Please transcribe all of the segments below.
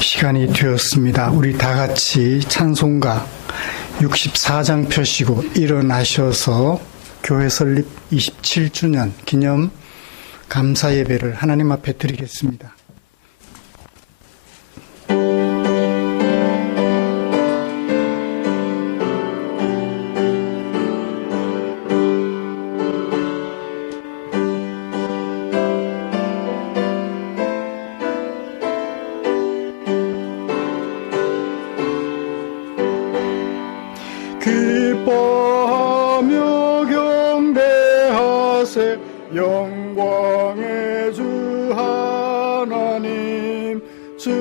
시간이 되었습니다. 우리 다 같이 찬송가 64장 펴시고 일어나셔서 교회 설립 27주년 기념 감사 예배를 하나님 앞에 드리겠습니다. 기뻐하며 경배하세 영광의 주 하나님 주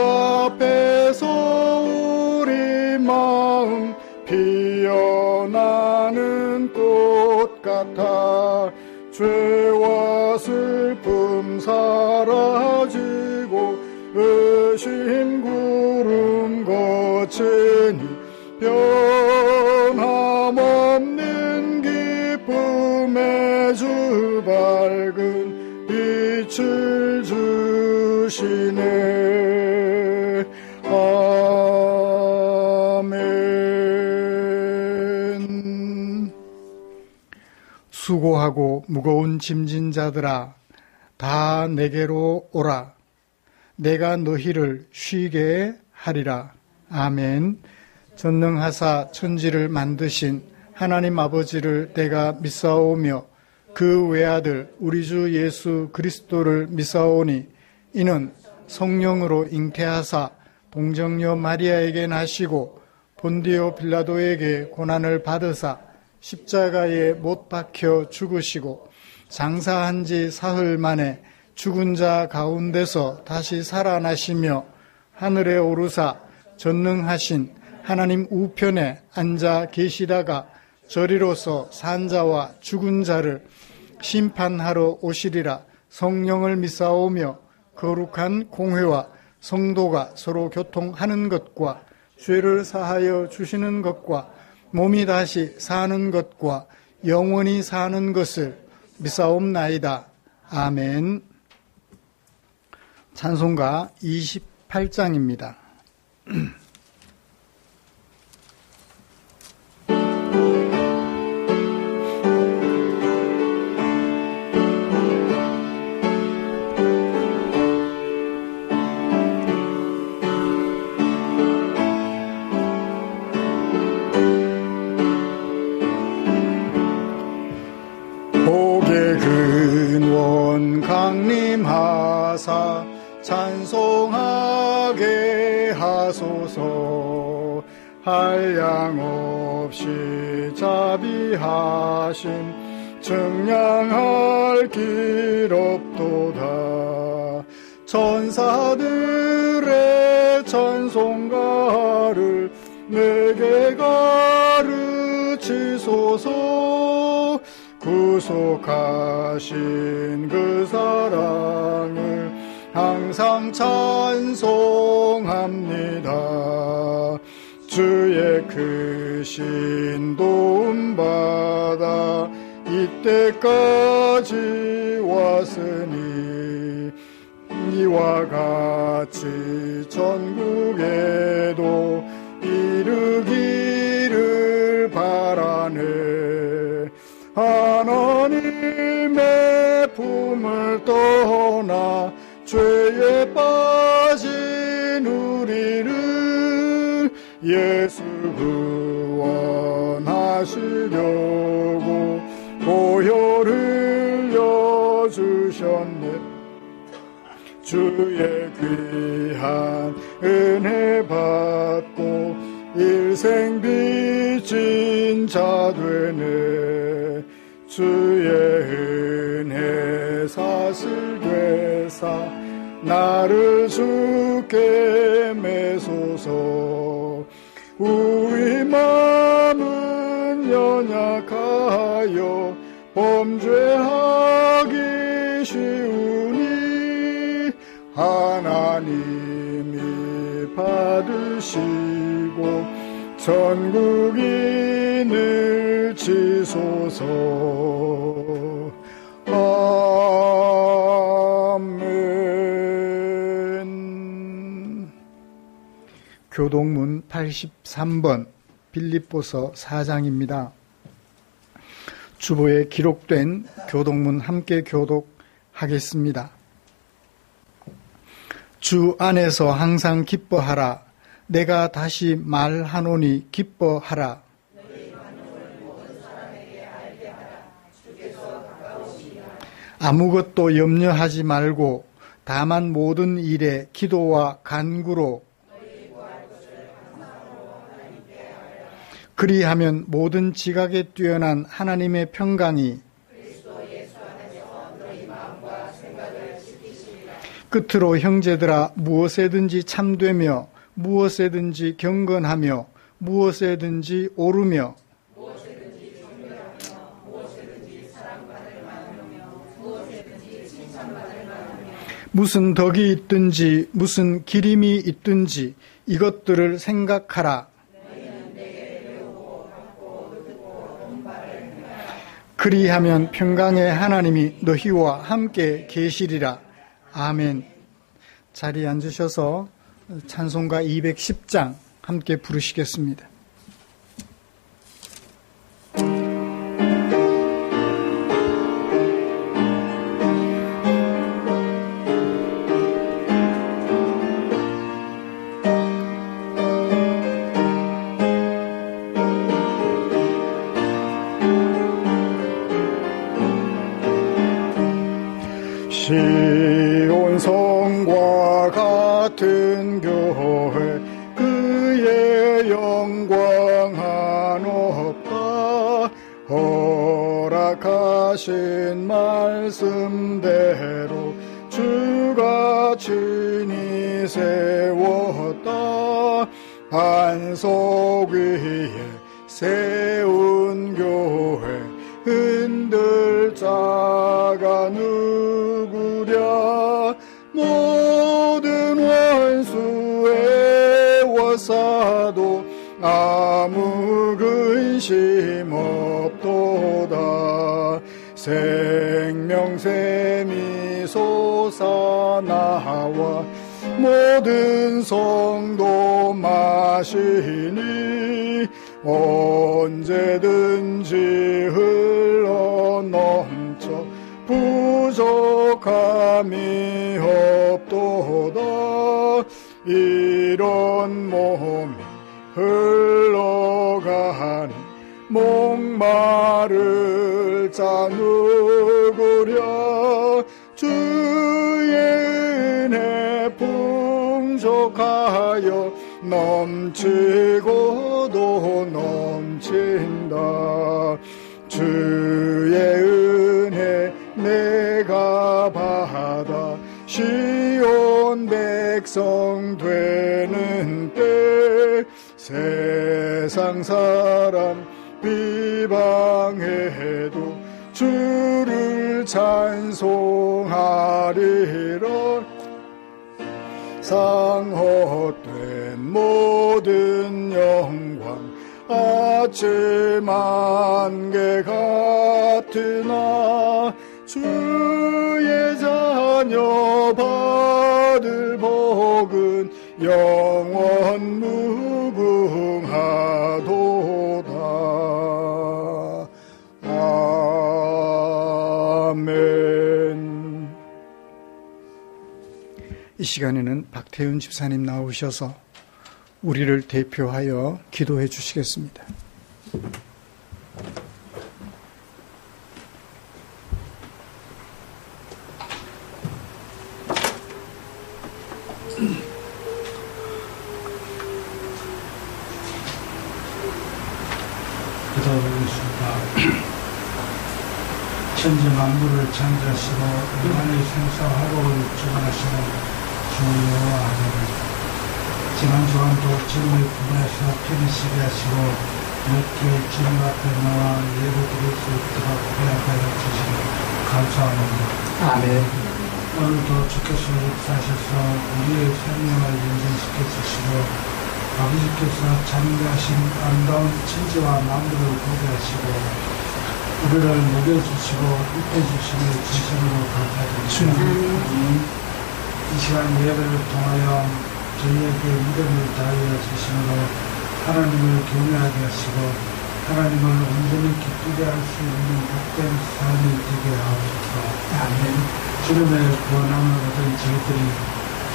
앞에서 우리 마음 피어나는 꽃 같아 죄와 슬픔 사라지고 의심 구름 거치니 변함없는 기쁨의 주 밝은 빛을 주시네. 아멘. 수고하고 무거운 짐진 자들아 다 내게로 오라. 내가 너희를 쉬게 하리라. 아멘. 전능하사 천지를 만드신 하나님 아버지를 내가 믿사오며 그 외아들 우리 주 예수 그리스도를 믿사오니 이는 성령으로 잉태하사 동정녀 마리아에게 나시고 본디오 빌라도에게 고난을 받으사 십자가에 못 박혀 죽으시고 장사한 지 사흘 만에 죽은 자 가운데서 다시 살아나시며 하늘에 오르사 전능하신 하나님 우편에 앉아 계시다가 저리로서 산 자와 죽은 자를 심판하러 오시리라. 성령을 믿사오며 거룩한 공회와 성도가 서로 교통하는 것과 죄를 사하여 주시는 것과 몸이 다시 사는 것과 영원히 사는 것을 믿사옵나이다. 아멘. 찬송가 28장입니다. 강림하사 찬송하게 하소서. 한량없이 자비하심 증량할 길 없도다. 천사들의 찬송가를 내게 가르치소서. 구속하신 그 사랑을 항상 찬송합니다. 주의 크신 도움받아 이때까지 왔으니 이와 같이 전국에도 이르기를 바라네. 하나님의 품을 떠나 죄에 빠진 우리를 예수 구원하시려고 보혈을 흘려주셨네. 주의 귀한 은혜 받고 일생 빚진 자 되네. 주의 은혜 사슬되사 나를 주께 매소서. 우리 마음은 연약하여 범죄하기 쉬우니 하나님이 받으시고 전국인을 치소서. 아멘. 교독문 83번 빌립보서 4장입니다. 주보에 기록된 교독문 함께 교독하겠습니다. 주 안에서 항상 기뻐하라. 내가 다시 말하노니 기뻐하라. 아무것도 염려하지 말고 다만 모든 일에 기도와 간구로 그리하면 모든 지각에 뛰어난 하나님의 평강이 끝으로 형제들아 무엇에든지 참되며 무엇에든지 경건하며 무엇에든지 오르며 무슨 덕이 있든지 무슨 기림이 있든지 이것들을 생각하라. 그리하면 평강의 하나님이 너희와 함께 계시리라. 아멘. 자리에 앉으셔서 찬송가 210장 함께 부르시겠습니다. 시온성과 같은 교회 그의 영광 한없다. 허락하신 말씀대로 주가 친히 세웠다. 반석 위에 세운 교회 흔들 자가 누구랴. 모든 원수의 워사도 아무 근심 없도다. 생명샘이 솟아나와 모든 성도 마시니 언제든지 흘러넘쳐 부족함이 없도다. 이런 몸이 흘러가니 목마를 자 누구랴. 주의 은혜 풍족하여 넘치고도 넘친다. 주의 은혜 내가 받아 시온 백성 되는 때 세상 사람 비방해도 주를 찬송하리라. 상헛된 모든 영광 아침 안개 같으나 주의 자녀 받을 복은 영원 무궁하도다. 아멘. 이 시간에는 박태윤 집사님 나오셔서 우리를 대표하여 기도해 주시겠습니다. 기도하겠습니다. 천지 만물을 창조하시고 인간의 생사화복을 주관하시는 주 여호와 하나님, 지난 주간도 진을 구분해서 편히쉬게 하시고 몇개 주님 앞에 나와 예배 드릴 수 있도록 허락하여 주시니 감사합니다. 아멘. 오늘도 주께서 역사하셔서 우리의 생명을 연장시켜 주시고 아버지께서 창조하신 아름다운 천지와 만물을 보게 하시고 우리를 먹여주시고 입혀주시니 진심으로 감사드립니다. 이 시간 예배를 통하여 저희에게 믿음을 다하여 주시므로 하나님을 경외하게 하시고 하나님을 온전히 기쁘게 할 수 있는 복된 삶이 되게 하옵소서. 아멘. 주님의 구원함을 얻은 저희들이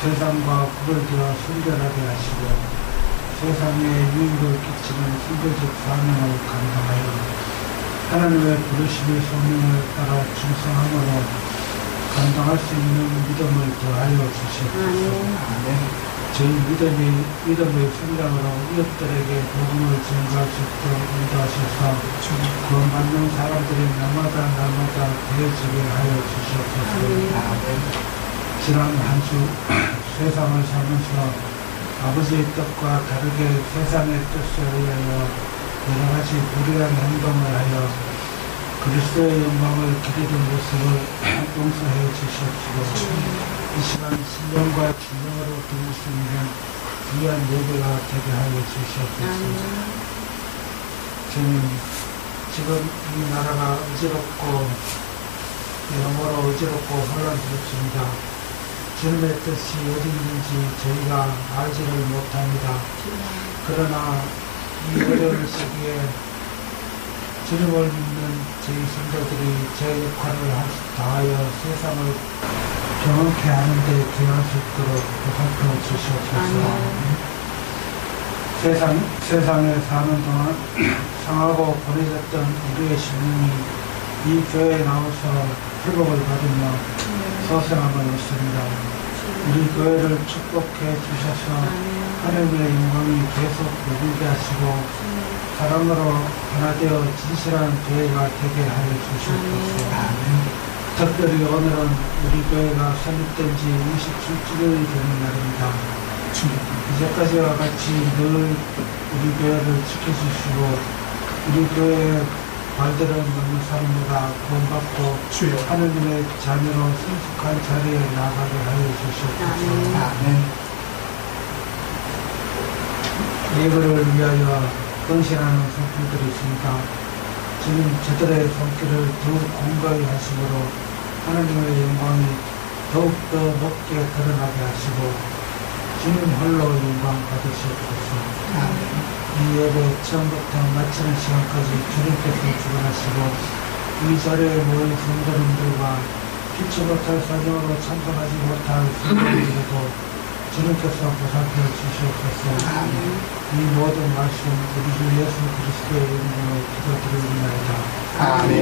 세상과 구별되어 순결하게 하시고 세상에 유익을 끼치는 선교적 사명을 감당하여 하나님의 부르심의 소명을 따라 충성함으로 감당할 수 있는 믿음을 더하여 주시옵소서. 아멘. 저희 믿음의 성장으로 이웃들에게 복음을 전가할 수 있도록 인도하셔서 구원받는 사람들이 날마다 되어지게 하여 주시옵소서. 아멘. 지난 한 주 세상을 살면서 아버지의 뜻과 다르게 세상의 뜻에 의하여 여러 가지 불의한 행동을 하여 그리스도의 영광을 기리는 모습을 용서해 주시옵소서. 이 시간 신령과 진정으로 드릴 수 있는 귀한 예배가 되게 하여 주시옵소서. 주님, 지금 이 나라가 어지럽고 여러모로 어지럽고 혼란스럽습니다. 주님의 뜻이 어디 있는지 저희가 알지를 못합니다. 그러나 이 어려운 시기에 주님을 믿는 저희 성도들이 제 역할을 다하여 세상을 경험케 하는데 기여할 수 있도록 보살펴 주시옵소서. 세상에 사는 동안 상하고 버려졌던 우리의 심령이 이 교회에 나와서 회복을 받으며 소생함을 얻습니다. 우리 교회를 축복해 주셔서 하나님의 영광이 계속 누리게 하시고 사랑으로 하나 되어 진실한 교회가 되게 하여 주시옵소서. 특별히 오늘은 우리 교회가 설립된 지 27주년이 되는 날입니다. 이제까지와 같이 늘 우리 교회를 지켜주시고 우리 교회의 발들은 너무 사람마다 구원받고 하느님의 자녀로 성숙한 자리에 나가게 하여 주시옵소서. 아멘. 예배를 위하여 헌신하는 성품들이 있습니다. 주님 저들의 손길을 더욱 공고히 하시므로 하나님의 영광이 더욱더 높게 드러나게 하시고 주님 홀로 영광 받으시옵소서. 이 예배 처음부터 마치는 시간까지 주님께서 주관하시고 이 자리에 모인 성도님들과 피치 못할 사정으로 참석하지 못할 성도님들도 주님께서 보살펴 주시옵소서. 이 모든 말씀 우리 주 예수 그리스도의 이름으로 기도드립니다. 아멘.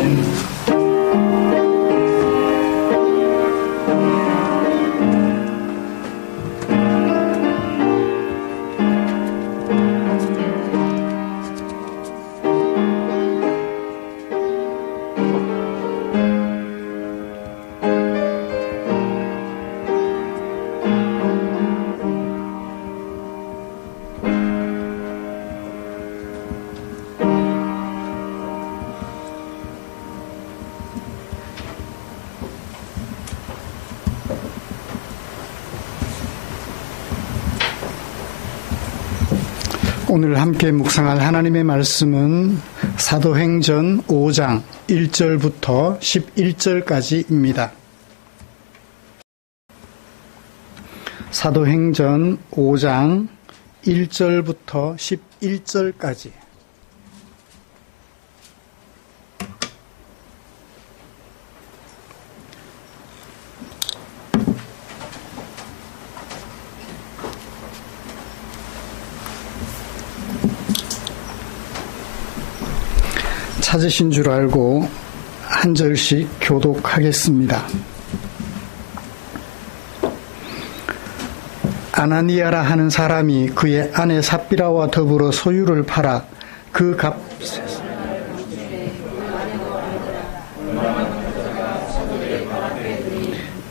오늘 함께 묵상할 하나님의 말씀은 사도행전 5장 1절부터 11절까지입니다. 사도행전 5장 1절부터 11절까지. 찾으신 줄 알고 한 절씩 교독하겠습니다. 아나니아라 하는 사람이 그의 아내 삽비라와 더불어 소유를 팔아 그 값에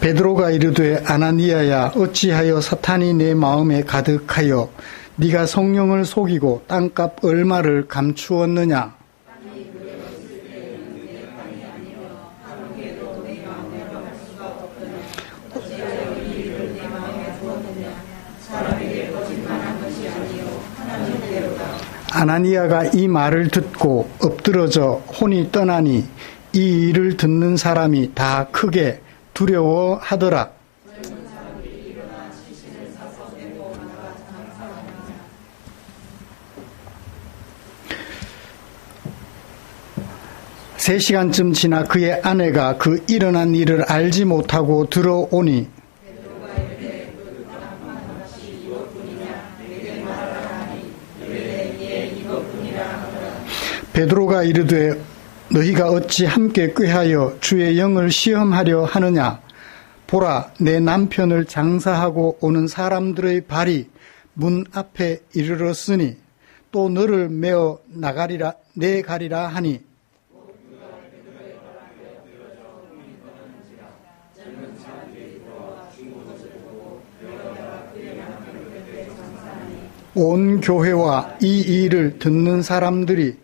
베드로가 이르되 아나니아야 어찌하여 사탄이 내 마음에 가득하여 네가 성령을 속이고 땅값 얼마를 감추었느냐. 아나니아가 이 말을 듣고 엎드러져 혼이 떠나니 이 일을 듣는 사람이 다 크게 두려워하더라. 3시간쯤 지나 그의 아내가 그 일어난 일을 알지 못하고 들어오니 베드로가 이르되 너희가 어찌 함께 꾀하여 주의 영을 시험하려 하느냐? 보라, 내 남편을 장사하고 오는 사람들의 발이 문 앞에 이르렀으니 또 너를 메어 내가리라 하니 온 교회와 이 일을 듣는 사람들이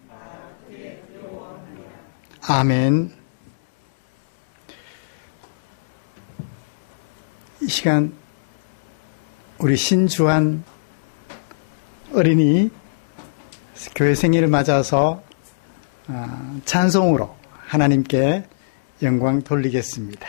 아멘. 이 시간 우리 신주한 어린이 교회 생일을 맞아서 찬송으로 하나님께 영광 돌리겠습니다.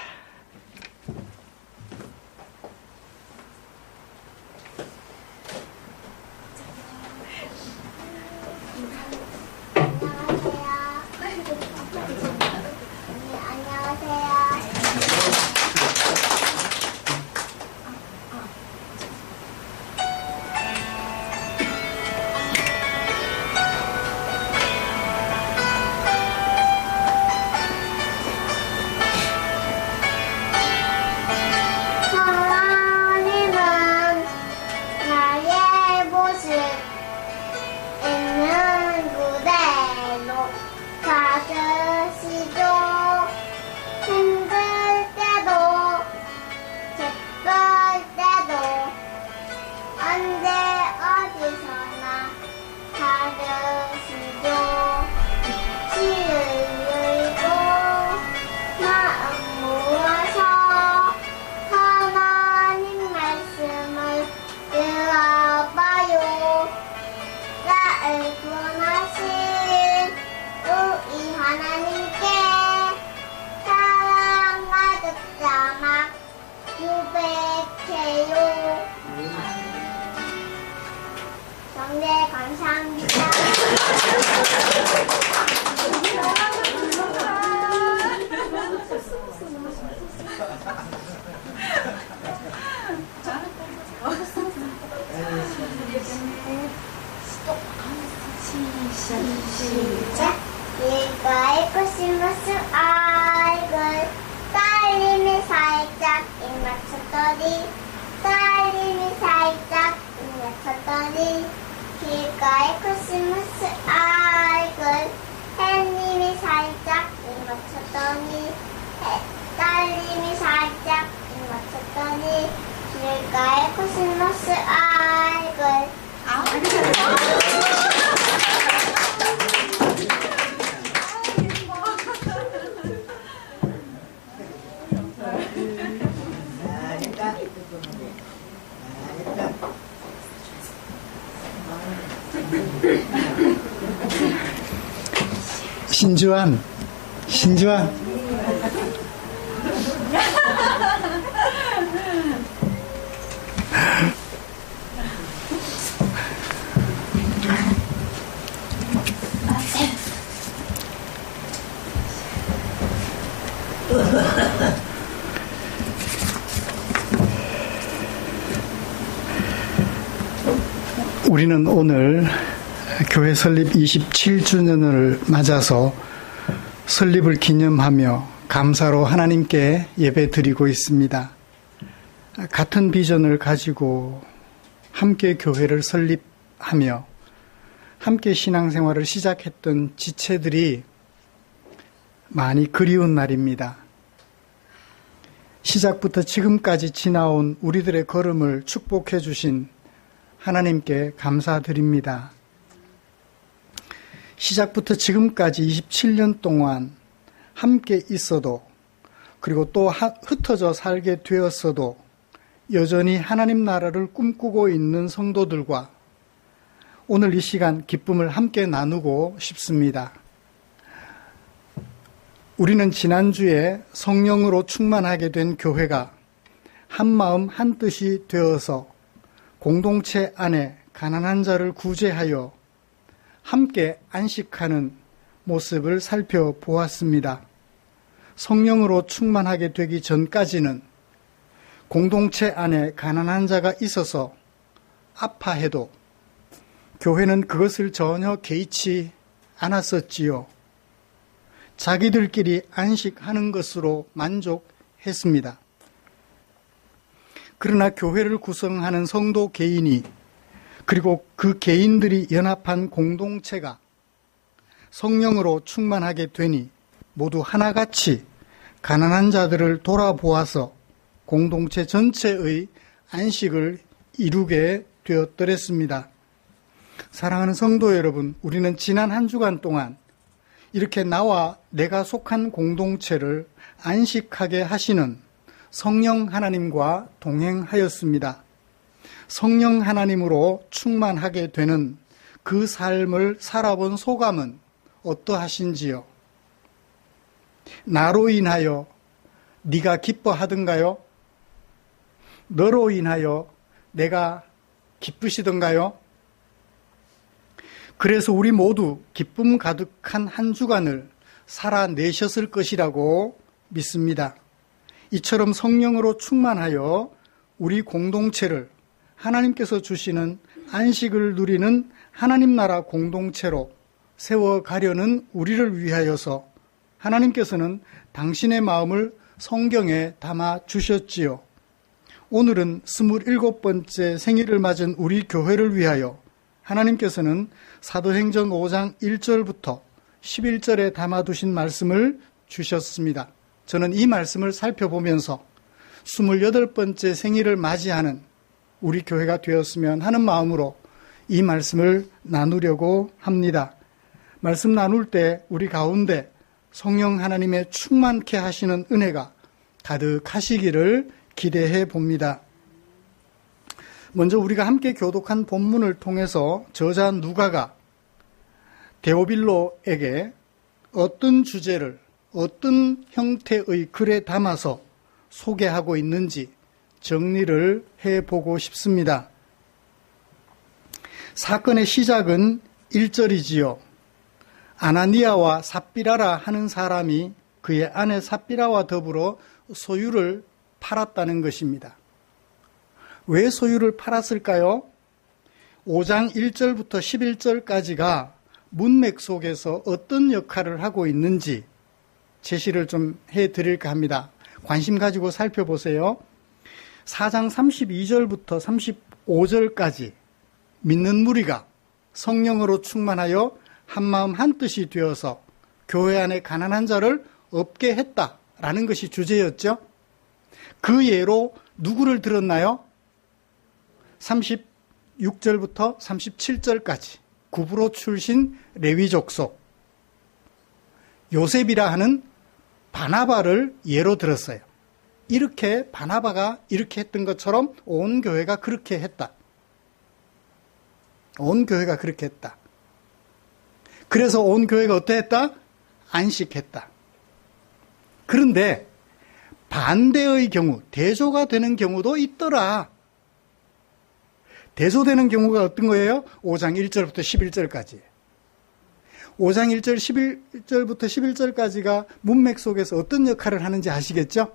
신주한 우리는 오늘 교회 설립 27주년을 맞아서 설립을 기념하며 감사로 하나님께 예배 드리고 있습니다. 같은 비전을 가지고 함께 교회를 설립하며 함께 신앙생활을 시작했던 지체들이 많이 그리운 날입니다. 시작부터 지금까지 지나온 우리들의 걸음을 축복해 주신 하나님께 감사드립니다. 시작부터 지금까지 27년 동안 함께 있어도 그리고 또 흩어져 살게 되었어도 여전히 하나님 나라를 꿈꾸고 있는 성도들과 오늘 이 시간 기쁨을 함께 나누고 싶습니다. 우리는 지난주에 성령으로 충만하게 된 교회가 한마음 한뜻이 되어서 공동체 안에 가난한 자를 구제하여 함께 안식하는 모습을 살펴보았습니다. 성령으로 충만하게 되기 전까지는 공동체 안에 가난한 자가 있어서 아파해도 교회는 그것을 전혀 개의치 않았었지요. 자기들끼리 안식하는 것으로 만족했습니다. 그러나 교회를 구성하는 성도 개인이 그리고 그 개인들이 연합한 공동체가 성령으로 충만하게 되니 모두 하나같이 가난한 자들을 돌아보아서 공동체 전체의 안식을 이루게 되었더랬습니다. 사랑하는 성도 여러분, 우리는 지난 한 주간 동안 이렇게 나와 내가 속한 공동체를 안식하게 하시는 성령 하나님과 동행하였습니다. 성령 하나님으로 충만하게 되는 그 삶을 살아본 소감은 어떠하신지요? 나로 인하여 네가 기뻐하던가요? 너로 인하여 내가 기쁘시던가요? 그래서 우리 모두 기쁨 가득한 한 주간을 살아내셨을 것이라고 믿습니다. 이처럼 성령으로 충만하여 우리 공동체를 하나님께서 주시는 안식을 누리는 하나님 나라 공동체로 세워가려는 우리를 위하여서 하나님께서는 당신의 마음을 성경에 담아 주셨지요. 오늘은 27번째 생일을 맞은 우리 교회를 위하여 하나님께서는 사도행전 5장 1절부터 11절에 담아두신 말씀을 주셨습니다. 저는 이 말씀을 살펴보면서 28번째 생일을 맞이하는 우리 교회가 되었으면 하는 마음으로 이 말씀을 나누려고 합니다. 말씀 나눌 때 우리 가운데 성령 하나님의 충만케 하시는 은혜가 가득하시기를 기대해 봅니다. 먼저 우리가 함께 교독한 본문을 통해서 저자 누가가 데오빌로에게 어떤 주제를 어떤 형태의 글에 담아서 소개하고 있는지 정리를 해보고 싶습니다. 사건의 시작은 1절이지요. 아나니아와 삽비라라 하는 사람이 그의 아내 삽비라와 더불어 소유를 팔았다는 것입니다. 왜 소유를 팔았을까요? 5장 1절부터 11절까지가 문맥 속에서 어떤 역할을 하고 있는지 제시를 좀 해드릴까 합니다. 관심 가지고 살펴보세요. 4장 32절부터 35절까지 믿는 무리가 성령으로 충만하여 한마음 한뜻이 되어서 교회 안에 가난한 자를 없게 했다라는 것이 주제였죠. 그 예로 누구를 들었나요? 36절부터 37절까지 구브로 출신 레위 족속 요셉이라 하는 바나바를 예로 들었어요. 이렇게 바나바가 이렇게 했던 것처럼 온 교회가 그렇게 했다. 온 교회가 그렇게 했다. 그래서 온 교회가 어떠했다? 안식했다. 그런데 반대의 경우, 대조가 되는 경우도 있더라. 대조되는 경우가 어떤 거예요? 5장 1절부터 11절까지. 5장 1절, 11절부터 11절까지가 문맥 속에서 어떤 역할을 하는지 아시겠죠?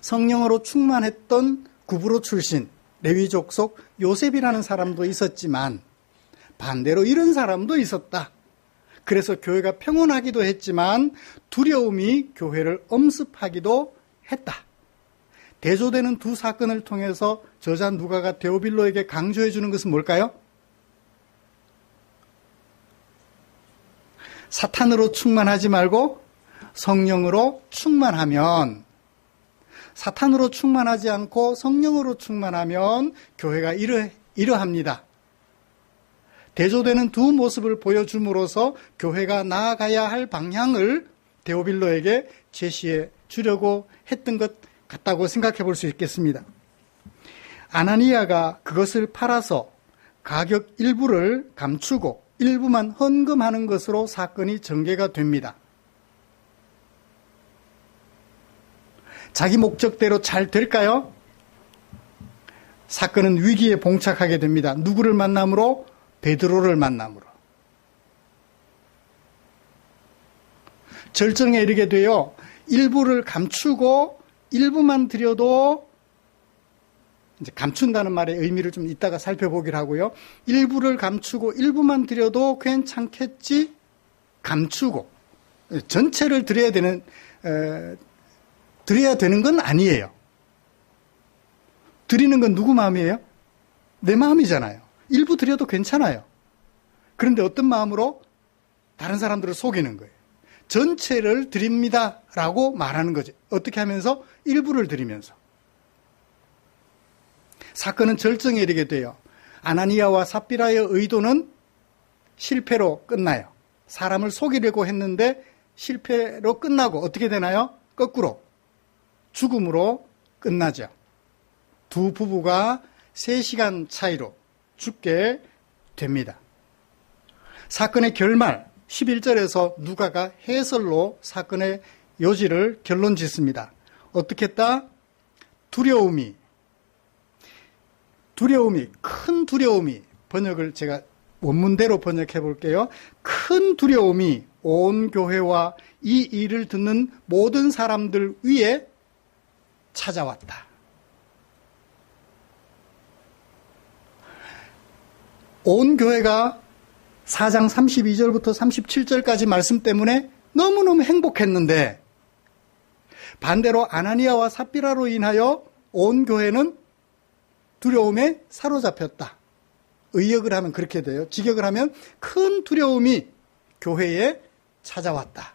성령으로 충만했던 구브로 출신, 레위 족속 요셉이라는 사람도 있었지만 반대로 이런 사람도 있었다. 그래서 교회가 평온하기도 했지만 두려움이 교회를 엄습하기도 했다. 대조되는 두 사건을 통해서 저자 누가가 데오빌로에게 강조해 주는 것은 뭘까요? 사탄으로 충만하지 말고 성령으로 충만하면, 사탄으로 충만하지 않고 성령으로 충만하면 교회가 이러합니다. 대조되는 두 모습을 보여줌으로써 교회가 나아가야 할 방향을 데오빌로에게 제시해 주려고 했던 것 같다고 생각해 볼 수 있겠습니다. 아나니아가 그것을 팔아서 가격 일부를 감추고 일부만 헌금하는 것으로 사건이 전개가 됩니다. 자기 목적대로 잘 될까요? 사건은 위기에 봉착하게 됩니다. 누구를 만남으로? 베드로를 만남으로. 절정에 이르게 되어 일부를 감추고 일부만 드려도, 이제 감춘다는 말의 의미를 좀 이따가 살펴보기로 하고요. 일부를 감추고 일부만 드려도 괜찮겠지? 감추고 전체를 드려야 되는 건 아니에요. 드리는 건 누구 마음이에요? 내 마음이잖아요. 일부 드려도 괜찮아요. 그런데 어떤 마음으로? 다른 사람들을 속이는 거예요. 전체를 드립니다 라고 말하는 거죠. 어떻게 하면서? 일부를 드리면서. 사건은 절정에 이르게 돼요. 아나니아와 삽비라의 의도는 실패로 끝나요. 사람을 속이려고 했는데 실패로 끝나고 어떻게 되나요? 거꾸로 죽음으로 끝나죠. 두 부부가 3시간 차이로 죽게 됩니다. 사건의 결말 11절에서 누가가 해설로 사건의 요지를 결론 짓습니다. 어떻게 했다? 두려움이, 큰 두려움이, 번역을 제가 원문대로 번역해 볼게요. 큰 두려움이 온 교회와 이 일을 듣는 모든 사람들 위에 찾아왔다. 온 교회가 4장 32절부터 37절까지 말씀 때문에 너무너무 행복했는데, 반대로 아나니아와 삽비라로 인하여 온 교회는 두려움에 사로잡혔다. 의역을 하면 그렇게 돼요. 직역을 하면 큰 두려움이 교회에 찾아왔다.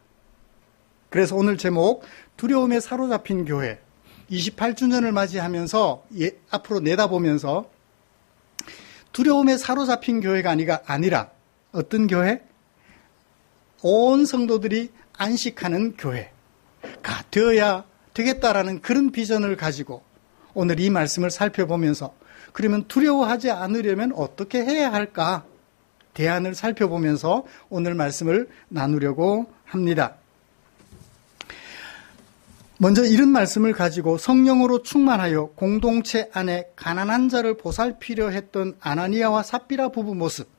그래서 오늘 제목, 두려움에 사로잡힌 교회, 28주년을 맞이하면서 앞으로 내다보면서 두려움에 사로잡힌 교회가 아니라 어떤 교회? 온 성도들이 안식하는 교회가 되어야 되겠다라는 그런 비전을 가지고 오늘 이 말씀을 살펴보면서, 그러면 두려워하지 않으려면 어떻게 해야 할까? 대안을 살펴보면서 오늘 말씀을 나누려고 합니다. 먼저 이런 말씀을 가지고 성령으로 충만하여 공동체 안에 가난한 자를 보살피려 했던 아나니아와 삽비라 부부 모습,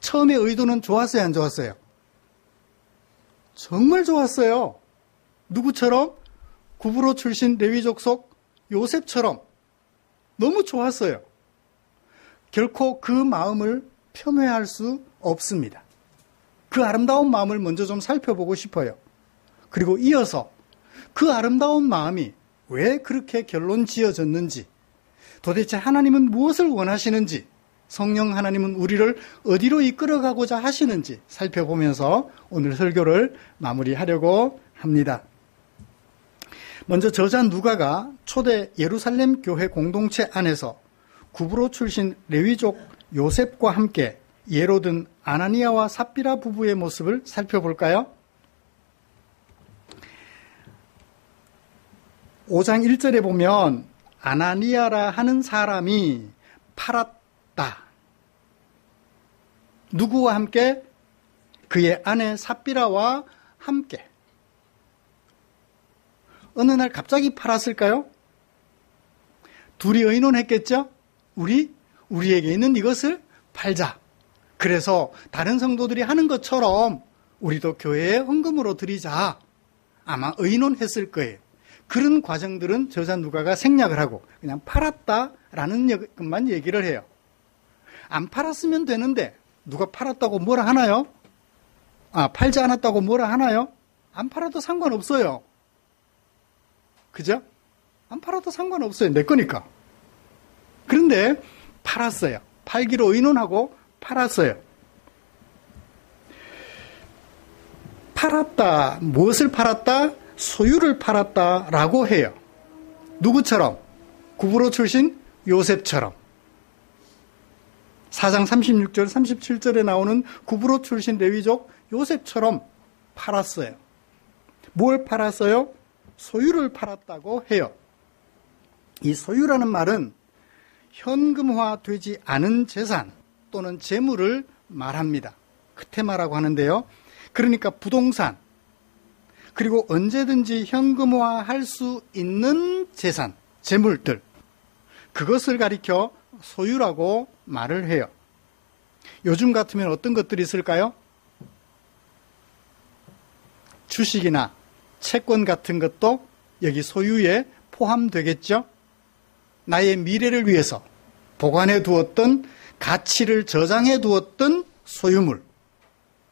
처음에 의도는 좋았어요, 안 좋았어요? 정말 좋았어요. 누구처럼? 구브로 출신 레위족 속 요셉처럼 너무 좋았어요. 결코 그 마음을 폄훼할 수 없습니다. 그 아름다운 마음을 먼저 좀 살펴보고 싶어요. 그리고 이어서 그 아름다운 마음이 왜 그렇게 결론 지어졌는지, 도대체 하나님은 무엇을 원하시는지, 성령 하나님은 우리를 어디로 이끌어가고자 하시는지 살펴보면서 오늘 설교를 마무리하려고 합니다. 먼저 저자 누가가 초대 예루살렘 교회 공동체 안에서 구브로 출신 레위족 요셉과 함께 예로 든 아나니아와 삽비라 부부의 모습을 살펴볼까요? 5장 1절에 보면 아나니아라 하는 사람이 팔았다. 누구와 함께? 그의 아내 삽비라와 함께. 어느 날 갑자기 팔았을까요? 둘이 의논했겠죠? 우리에게 있는 이것을 팔자. 그래서 다른 성도들이 하는 것처럼 우리도 교회에 헌금으로 드리자. 아마 의논했을 거예요. 그런 과정들은 저자 누가가 생략을 하고 그냥 팔았다라는 것만 얘기를 해요. 안 팔았으면 되는데 누가 팔았다고 뭐라 하나요? 팔지 않았다고 뭐라 하나요? 안 팔아도 상관없어요. 그죠? 안 팔아도 상관없어요. 내 거니까. 그런데 팔았어요. 팔기로 의논하고 팔았어요. 팔았다. 무엇을 팔았다? 소유를 팔았다라고 해요. 누구처럼? 구브로 출신 요셉처럼. 4장 36절, 37절에 나오는 구브로 출신 레위족 요셉처럼 팔았어요. 뭘 팔았어요? 소유를 팔았다고 해요. 이 소유라는 말은 현금화되지 않은 재산 또는 재물을 말합니다. 크테마라고 하는데요. 그러니까 부동산, 그리고 언제든지 현금화할 수 있는 재산, 재물들, 그것을 가리켜 소유라고 말을 해요. 요즘 같으면 어떤 것들이 있을까요? 주식이나 채권 같은 것도 여기 소유에 포함되겠죠. 나의 미래를 위해서 보관해 두었던, 가치를 저장해 두었던 소유물,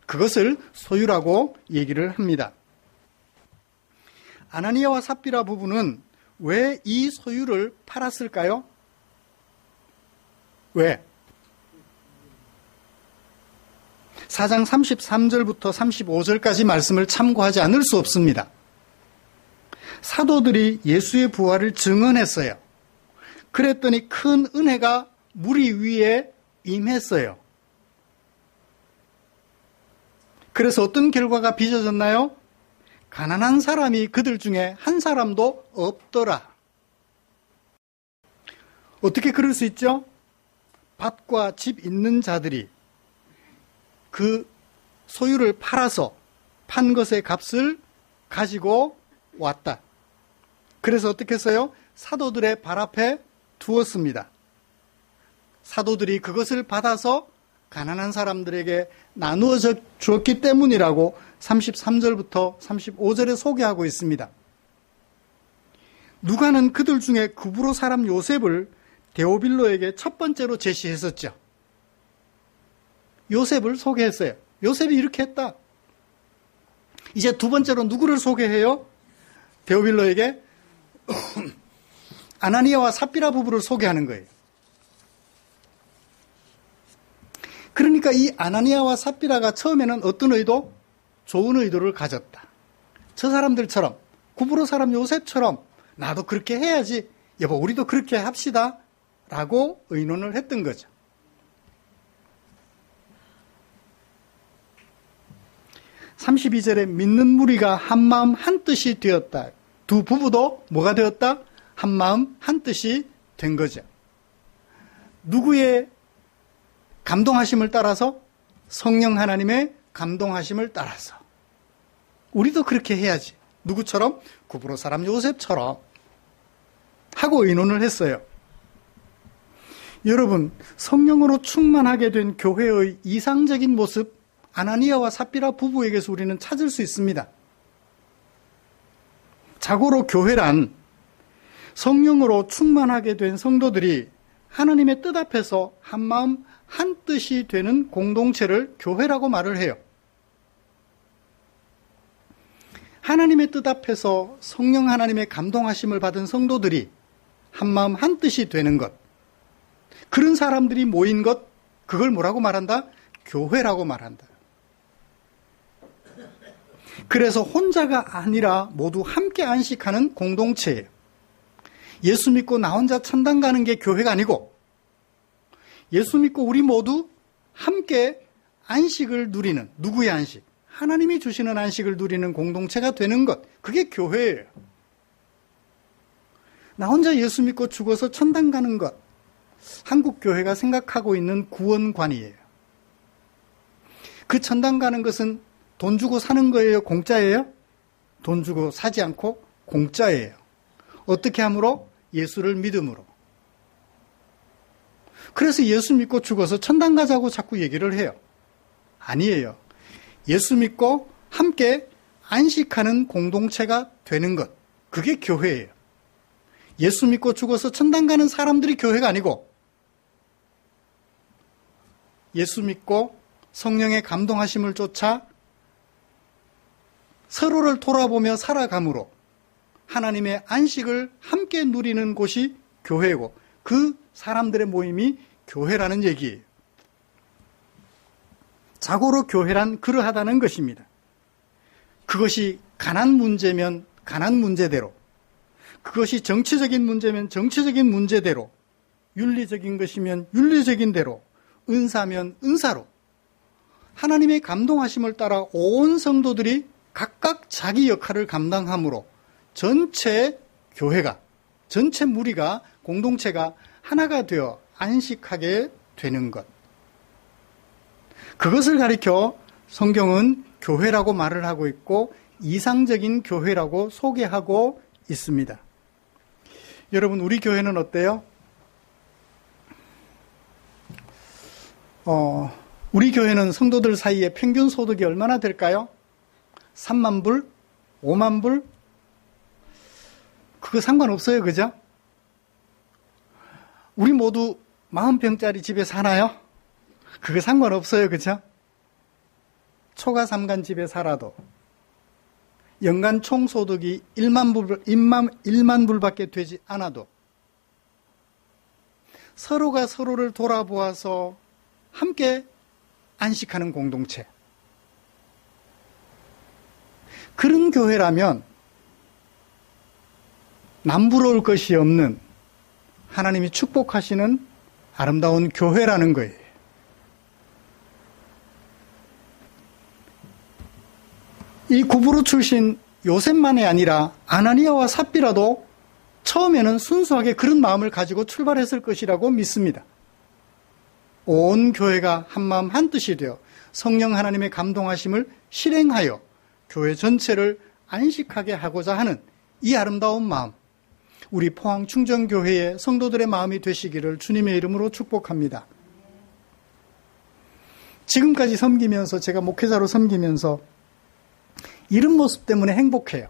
그것을 소유라고 얘기를 합니다. 아나니아와 삽비라 부부는 왜 이 소유를 팔았을까요? 왜? 4장 33절부터 35절까지 말씀을 참고하지 않을 수 없습니다. 사도들이 예수의 부활을 증언했어요. 그랬더니 큰 은혜가 무리 위에 임했어요. 그래서 어떤 결과가 빚어졌나요? 가난한 사람이 그들 중에 한 사람도 없더라. 어떻게 그럴 수 있죠? 밭과 집 있는 자들이 그 소유를 팔아서 판 것의 값을 가지고 왔다. 그래서 어떻게 했어요? 사도들의 발 앞에 두었습니다. 사도들이 그것을 받아서 가난한 사람들에게 나누어 주었기 때문이라고 33절부터 35절에 소개하고 있습니다. 누가는 그들 중에 구브로 사람 요셉을 데오빌로에게 첫 번째로 제시했었죠. 요셉을 소개했어요. 요셉이 이렇게 했다. 이제 두 번째로 누구를 소개해요? 데오빌로에게 아나니아와 삽비라 부부를 소개하는 거예요. 그러니까 이 아나니아와 삽비라가 처음에는 어떤 의도? 좋은 의도를 가졌다. 저 사람들처럼, 구브로 사람 요셉처럼 나도 그렇게 해야지, 여보 우리도 그렇게 합시다 라고 의논을 했던 거죠. (32절에) 믿는 무리가 한마음 한뜻이 되었다. 두 부부도 뭐가 되었다? 한마음 한뜻이 된 거죠. 누구의 감동하심을 따라서? 성령 하나님의 감동하심을 따라서. 우리도 그렇게 해야지. 누구처럼? 구브로 사람 요셉처럼 하고 의논을 했어요. 여러분, 성령으로 충만하게 된 교회의 이상적인 모습, 아나니아와 삽비라 부부에게서 우리는 찾을 수 있습니다. 자고로 교회란 성령으로 충만하게 된 성도들이 하나님의 뜻 앞에서 한마음 한뜻이 되는 공동체를 교회라고 말을 해요. 하나님의 뜻 앞에서 성령 하나님의 감동하심을 받은 성도들이 한마음 한뜻이 되는 것, 그런 사람들이 모인 것, 그걸 뭐라고 말한다? 교회라고 말한다. 그래서 혼자가 아니라 모두 함께 안식하는 공동체예요. 예수 믿고 나 혼자 천당 가는 게 교회가 아니고, 예수 믿고 우리 모두 함께 안식을 누리는, 누구의 안식? 하나님이 주시는 안식을 누리는 공동체가 되는 것, 그게 교회예요. 나 혼자 예수 믿고 죽어서 천당 가는 것, 한국 교회가 생각하고 있는 구원관이에요. 그 천당 가는 것은 돈 주고 사는 거예요? 공짜예요? 돈 주고 사지 않고 공짜예요. 어떻게 함으로? 예수를 믿음으로. 그래서 예수 믿고 죽어서 천당 가자고 자꾸 얘기를 해요. 아니에요. 예수 믿고 함께 안식하는 공동체가 되는 것, 그게 교회예요. 예수 믿고 죽어서 천당 가는 사람들이 교회가 아니고, 예수 믿고 성령의 감동하심을 쫓아 서로를 돌아보며 살아감으로 하나님의 안식을 함께 누리는 곳이 교회고, 그 사람들의 모임이 교회라는 얘기예요. 자고로 교회란 그러하다는 것입니다. 그것이 가난 문제면 가난 문제대로, 그것이 정치적인 문제면 정치적인 문제대로, 윤리적인 것이면 윤리적인 대로, 은사면 은사로 하나님의 감동하심을 따라 온 성도들이 각각 자기 역할을 감당함으로 전체 교회가, 전체 무리가, 공동체가 하나가 되어 안식하게 되는 것, 그것을 가리켜 성경은 교회라고 말을 하고 있고 이상적인 교회라고 소개하고 있습니다. 여러분, 우리 교회는 어때요? 우리 교회는 성도들 사이에 평균 소득이 얼마나 될까요? 3만 불 5만 불? 그거 상관없어요. 그죠? 우리 모두 40평짜리 집에 사나요? 그거 상관없어요. 그죠? 초가 3간 집에 살아도 연간 총소득이 1만 불밖에 되지 않아도 서로가 서로를 돌아보아서 함께 안식하는 공동체. 그런 교회라면 남부러울 것이 없는 하나님이 축복하시는 아름다운 교회라는 거예요. 이 구브로 출신 요셉만이 아니라 아나니아와 삽비라도 처음에는 순수하게 그런 마음을 가지고 출발했을 것이라고 믿습니다. 온 교회가 한마음 한뜻이 되어 성령 하나님의 감동하심을 실행하여 교회 전체를 안식하게 하고자 하는 이 아름다운 마음, 우리 포항 충정교회의 성도들의 마음이 되시기를 주님의 이름으로 축복합니다. 지금까지 섬기면서, 제가 목회자로 섬기면서 이런 모습 때문에 행복해요.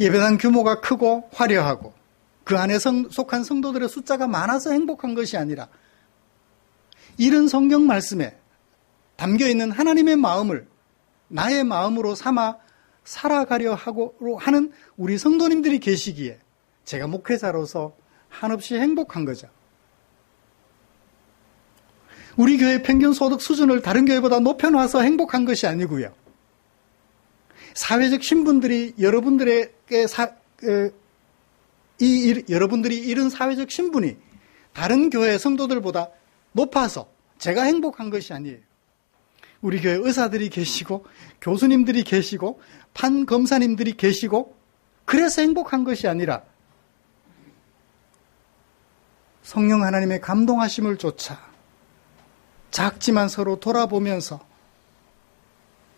예배당 규모가 크고 화려하고 그 안에 속한 성도들의 숫자가 많아서 행복한 것이 아니라 이런 성경 말씀에 담겨있는 하나님의 마음을 나의 마음으로 삼아 살아가려 하는 우리 성도님들이 계시기에 제가 목회자로서 한없이 행복한 거죠. 우리 교회 평균 소득 수준을 다른 교회보다 높여놔서 행복한 것이 아니고요. 사회적 신분들이 여러분들이 이런 사회적 신분이 다른 교회 성도들보다 높아서 제가 행복한 것이 아니에요. 우리 교회 의사들이 계시고 교수님들이 계시고 판검사님들이 계시고 그래서 행복한 것이 아니라 성령 하나님의 감동하심을 쫓아 작지만 서로 돌아보면서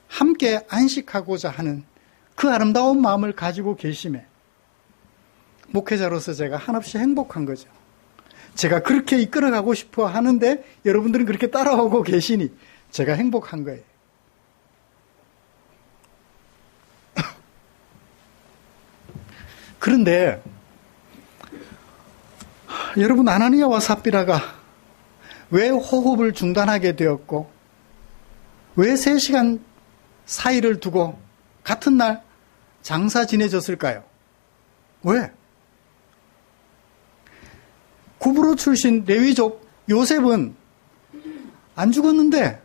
함께 안식하고자 하는 그 아름다운 마음을 가지고 계심에 목회자로서 제가 한없이 행복한 거죠. 제가 그렇게 이끌어가고 싶어 하는데 여러분들은 그렇게 따라오고 계시니 제가 행복한 거예요. 그런데 여러분, 아나니아와 삽비라가 왜 호흡을 중단하게 되었고 왜 3시간 사이를 두고 같은 날 장사 지내졌을까요? 왜? 구브로 출신 레위족 요셉은 안 죽었는데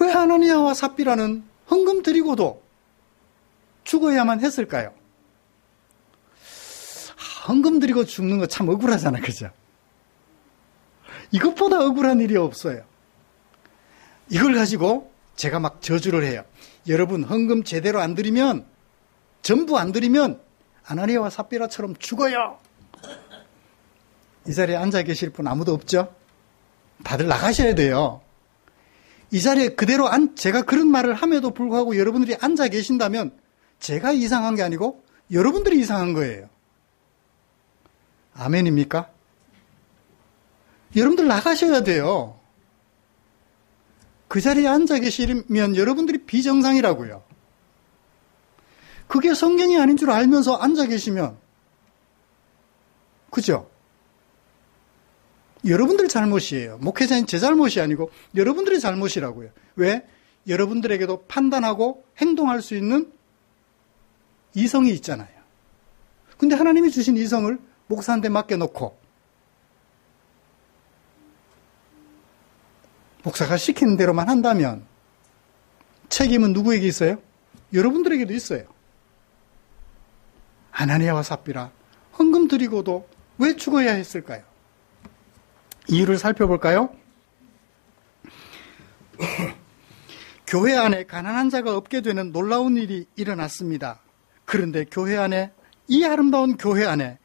왜 아나니아와 삽비라는 헌금 드리고도 죽어야만 했을까요? 헌금 드리고 죽는 거 참 억울하잖아, 그죠? 이것보다 억울한 일이 없어요. 이걸 가지고 제가 막 저주를 해요. 여러분, 헌금 제대로 안 드리면, 전부 안 드리면 아나니아와 삽비라처럼 죽어요. 이 자리에 앉아 계실 분 아무도 없죠? 다들 나가셔야 돼요. 이 자리에 그대로 제가 그런 말을 함에도 불구하고 여러분들이 앉아 계신다면 제가 이상한 게 아니고 여러분들이 이상한 거예요. 아멘입니까? 여러분들 나가셔야 돼요. 그 자리에 앉아 계시면 여러분들이 비정상이라고요. 그게 성경이 아닌 줄 알면서 앉아 계시면, 그죠? 여러분들 잘못이에요. 목회자인 제 잘못이 아니고 여러분들의 잘못이라고요. 왜? 여러분들에게도 판단하고 행동할 수 있는 이성이 있잖아요. 근데 하나님이 주신 이성을 목사한테 맡겨놓고 목사가 시키는 대로만 한다면 책임은 누구에게 있어요? 여러분들에게도 있어요. 아나니아와 삽비라 헌금 드리고도 왜 죽어야 했을까요? 이유를 살펴볼까요? 교회 안에 가난한 자가 없게 되는 놀라운 일이 일어났습니다. 그런데 교회 안에, 이 아름다운 교회 안에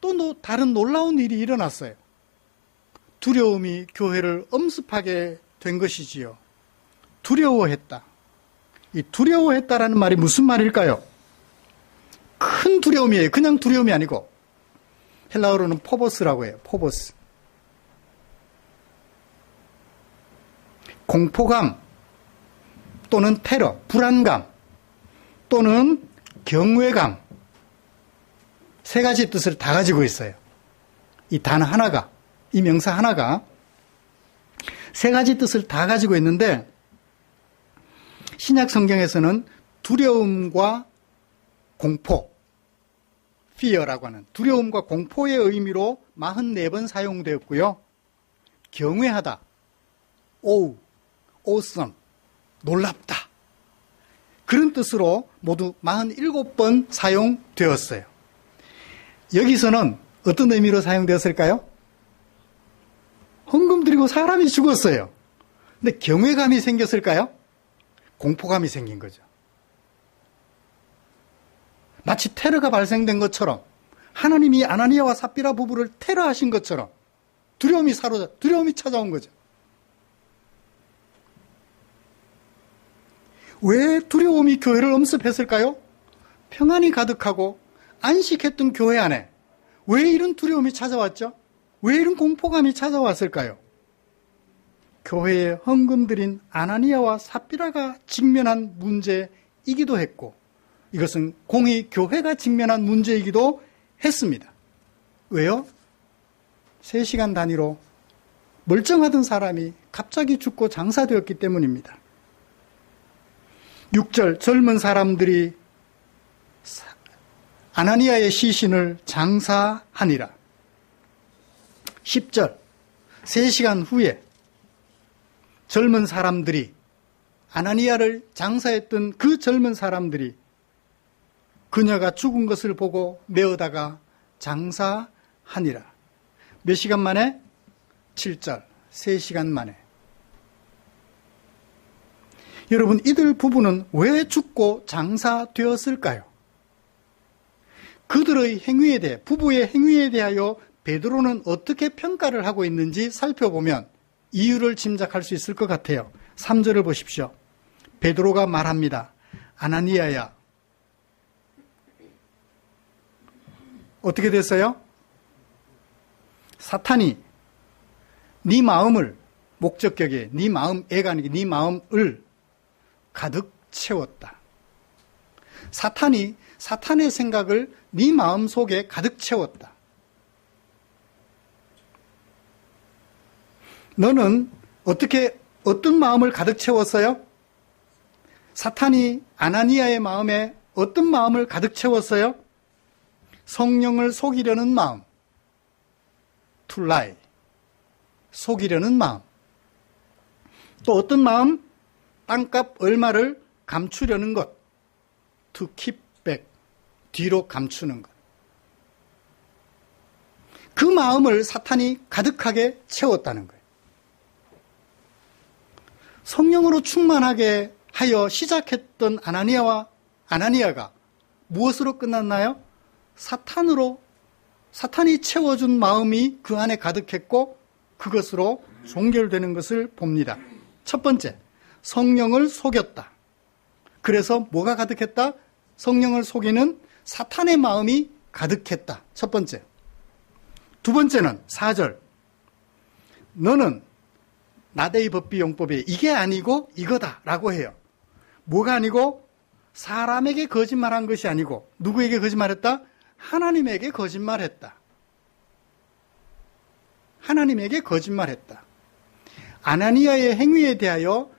또 다른 놀라운 일이 일어났어요. 두려움이 교회를 엄습하게 된 것이지요. 두려워했다. 이 두려워했다라는 말이 무슨 말일까요? 큰 두려움이에요. 그냥 두려움이 아니고 헬라어로는 포보스라고 해요. 포보스. 공포감, 또는 테러, 불안감 또는 경외감, 세 가지 뜻을 다 가지고 있어요. 이 단어 하나가, 이 명사 하나가 세 가지 뜻을 다 가지고 있는데, 신약 성경에서는 두려움과 공포, fear라고 하는 두려움과 공포의 의미로 44번 사용되었고요. 경외하다, awesome, 놀랍다, 그런 뜻으로 모두 47번 사용되었어요. 여기서는 어떤 의미로 사용되었을까요? 헌금 드리고 사람이 죽었어요. 근데 경외감이 생겼을까요? 공포감이 생긴 거죠. 마치 테러가 발생된 것처럼, 하나님이 아나니아와 삽비라 부부를 테러하신 것처럼 두려움이 찾아온 거죠. 왜 두려움이 교회를 엄습했을까요? 평안이 가득하고 안식했던 교회 안에 왜 이런 두려움이 찾아왔죠? 왜 이런 공포감이 찾아왔을까요? 교회에 헌금 드린 아나니아와 삽비라가 직면한 문제이기도 했고, 이것은 공의 교회가 직면한 문제이기도 했습니다. 왜요? 3시간 단위로 멀쩡하던 사람이 갑자기 죽고 장사되었기 때문입니다. 6절, 젊은 사람들이 아나니아의 시신을 장사하니라. 10절, 3시간 후에 젊은 사람들이, 아나니아를 장사했던 그 젊은 사람들이 그녀가 죽은 것을 보고 메어다가 장사하니라. 몇 시간 만에? 7절, 3시간 만에. 여러분, 이들 부부는 왜 죽고 장사되었을까요? 그들의 행위에 대해, 부부의 행위에 대하여 베드로는 어떻게 평가를 하고 있는지 살펴보면 이유를 짐작할 수 있을 것 같아요. 3절을 보십시오. 베드로가 말합니다. 아나니아야, 어떻게 됐어요? 사탄이 네 마음을, 목적격에 네 마음애가 아니고 네 마음을 가득 채웠다. 사탄이 사탄의 생각을 네 마음 속에 가득 채웠다. 너는 어떤 마음을 가득 채웠어요? 사탄이 아나니아의 마음에 어떤 마음을 가득 채웠어요? 성령을 속이려는 마음, to lie, 속이려는 마음. 또 어떤 마음? 땅값 얼마를 감추려는 것, to keep back, 뒤로 감추는 것. 그 마음을 사탄이 가득하게 채웠다는 거예요. 성령으로 충만하게 하여 시작했던 아나니아가 무엇으로 끝났나요? 사탄이 채워준 마음이 그 안에 가득했고 그것으로 종결되는 것을 봅니다. 첫 번째, 성령을 속였다. 그래서 뭐가 가득했다? 성령을 속이는 사탄의 마음이 가득했다. 첫 번째. 두 번째는 4절. 너는 나대의 법비용법에 이게 아니고 이거다 라고 해요. 뭐가 아니고? 사람에게 거짓말한 것이 아니고 누구에게 거짓말했다? 하나님에게 거짓말했다. 하나님에게 거짓말했다. 아나니아의 행위에 대하여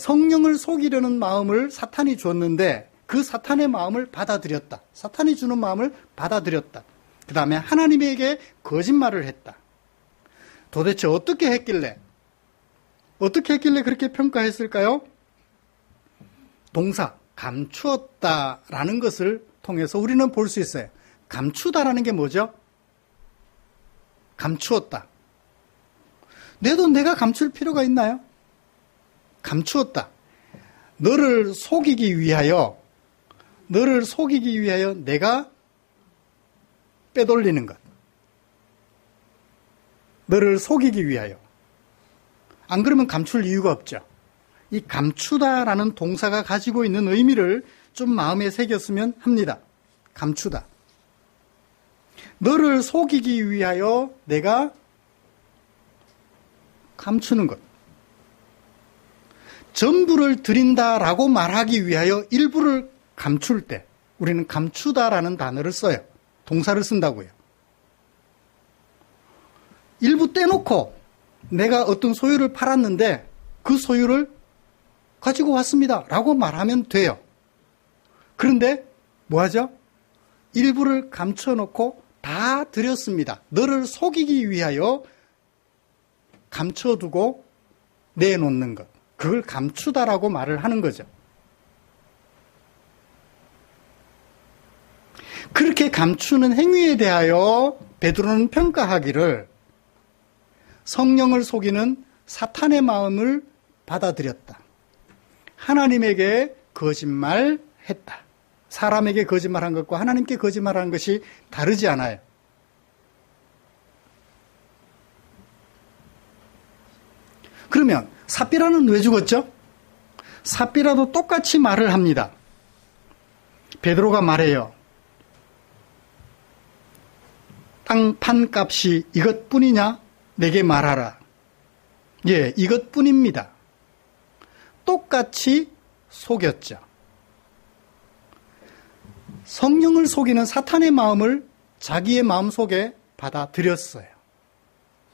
성령을 속이려는 마음을 사탄이 줬는데 그 사탄의 마음을 받아들였다. 사탄이 주는 마음을 받아들였다. 그 다음에 하나님에게 거짓말을 했다. 도대체 어떻게 했길래 그렇게 평가했을까요? 동사, 감추었다라는 것을 통해서 우리는 볼 수 있어요. 감추다라는 게 뭐죠? 감추었다. 내가 감출 필요가 있나요? 감추었다. 너를 속이기 위하여 내가 빼돌리는 것. 너를 속이기 위하여. 안 그러면 감출 이유가 없죠. 이 감추다라는 동사가 가지고 있는 의미를 좀 마음에 새겼으면 합니다. 감추다. 너를 속이기 위하여 내가 감추는 것. 전부를 드린다라고 말하기 위하여 일부를 감출 때 우리는 감추다라는 단어를 써요. 동사를 쓴다고요. 일부 떼놓고 내가 어떤 소유를 팔았는데 그 소유를 가지고 왔습니다 라고 말하면 돼요. 그런데 뭐하죠? 일부를 감춰놓고 다 드렸습니다. 너를 속이기 위하여 감춰두고 내놓는 것. 그걸 감추다라고 말을 하는 거죠. 그렇게 감추는 행위에 대하여 베드로는 평가하기를 성령을 속이는 사탄의 마음을 받아들였다. 하나님에게 거짓말했다. 사람에게 거짓말한 것과 하나님께 거짓말한 것이 다르지 않아요. 그러면 삽비라는 왜 죽었죠? 삽비라도 똑같이 말을 합니다. 베드로가 말해요. 땅 판값이 이것뿐이냐? 내게 말하라. 예, 이것뿐입니다. 똑같이 속였죠. 성령을 속이는 사탄의 마음을 자기의 마음속에 받아들였어요.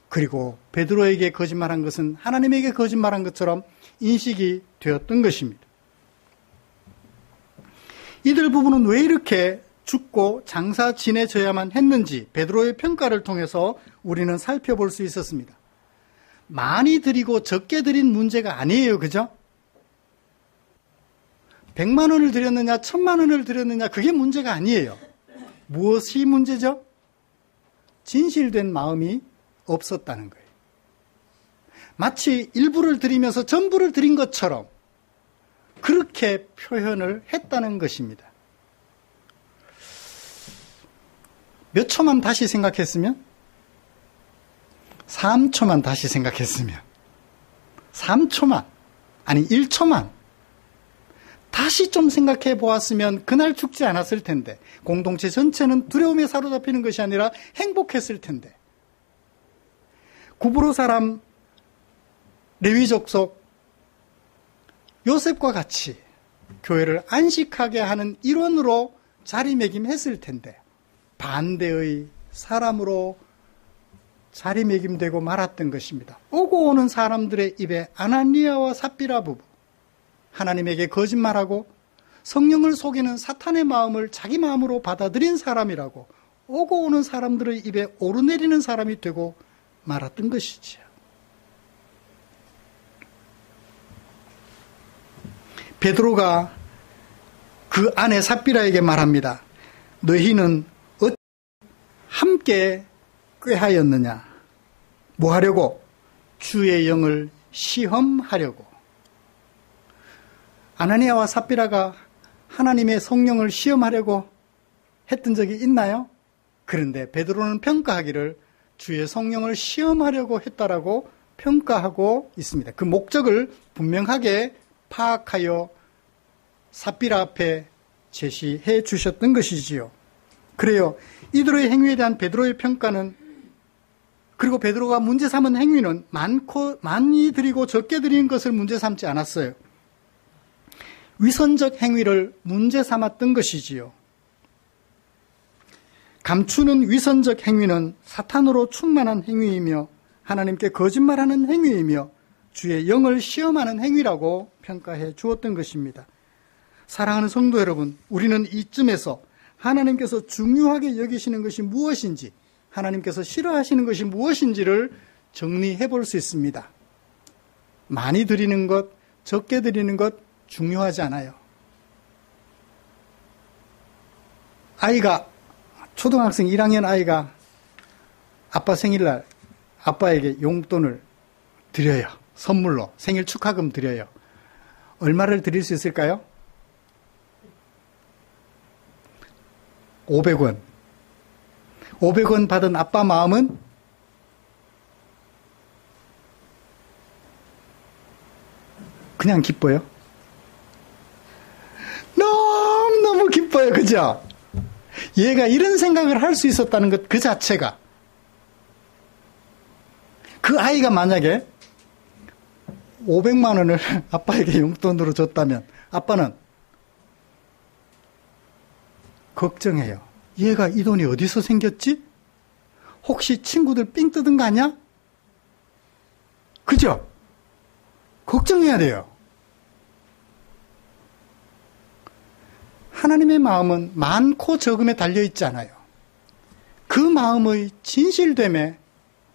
그리고 베드로에게 거짓말한 것은 하나님에게 거짓말한 것처럼 인식이 되었던 것입니다. 이들 부부는 왜 이렇게 죽고 장사 지내져야만 했는지 베드로의 평가를 통해서 우리는 살펴볼 수 있었습니다. 많이 드리고 적게 드린 문제가 아니에요. 그죠? 100만 원을 드렸느냐 1000만 원을 드렸느냐 그게 문제가 아니에요. 무엇이 문제죠? 진실된 마음이 없었다는 거예요. 마치 일부를 드리면서 전부를 드린 것처럼 그렇게 표현을 했다는 것입니다. 몇 초만 다시 생각했으면? 3초만 다시 생각했으면? 3초만, 아니 1초만 다시 좀 생각해 보았으면 그날 죽지 않았을 텐데, 공동체 전체는 두려움에 사로잡히는 것이 아니라 행복했을 텐데, 구브로 사람 레위 족속 요셉과 같이 교회를 안식하게 하는 일원으로 자리매김했을 텐데 반대의 사람으로 자리매김되고 말았던 것입니다. 오고 오는 사람들의 입에 아나니아와 삽비라 부부, 하나님에게 거짓말하고 성령을 속이는 사탄의 마음을 자기 마음으로 받아들인 사람이라고 오고 오는 사람들의 입에 오르내리는 사람이 되고 말았던 것이지요. 베드로가 그 아내 삽비라에게 말합니다. 너희는 어찌 함께 꾀하였느냐? 뭐 하려고? 주의 영을 시험하려고. 아나니아와 삽비라가 하나님의 성령을 시험하려고 했던 적이 있나요? 그런데 베드로는 평가하기를 주의 성령을 시험하려고 했다라고 평가하고 있습니다. 그 목적을 분명하게 파악하여 삽비라 앞에 제시해 주셨던 것이지요. 그래요. 이들의 행위에 대한 베드로의 평가는, 그리고 베드로가 문제 삼은 행위는 많이 드리고 적게 드리는 것을 문제 삼지 않았어요. 위선적 행위를 문제 삼았던 것이지요. 감추는 위선적 행위는 사탄으로 충만한 행위이며 하나님께 거짓말하는 행위이며 주의 영을 시험하는 행위라고 평가해 주었던 것입니다. 사랑하는 성도 여러분, 우리는 이쯤에서 하나님께서 중요하게 여기시는 것이 무엇인지, 하나님께서 싫어하시는 것이 무엇인지를 정리해 볼 수 있습니다. 많이 드리는 것, 적게 드리는 것 중요하지 않아요. 아이가, 초등학생 1학년 아이가 아빠 생일날 아빠에게 용돈을 드려요. 선물로 생일 축하금 드려요. 얼마를 드릴 수 있을까요? 500원. 500원 받은 아빠 마음은 그냥 기뻐요. 너무너무 기뻐요. 그죠? 얘가 이런 생각을 할 수 있었다는 것 그 자체가, 그 아이가 만약에 500만 원을 아빠에게 용돈으로 줬다면 아빠는 걱정해요. 얘가 이 돈이 어디서 생겼지? 혹시 친구들 삥 뜯은 거 아니야? 그죠? 걱정해야 돼요. 하나님의 마음은 많고 적음에 달려있지 않아요. 그 마음의 진실됨에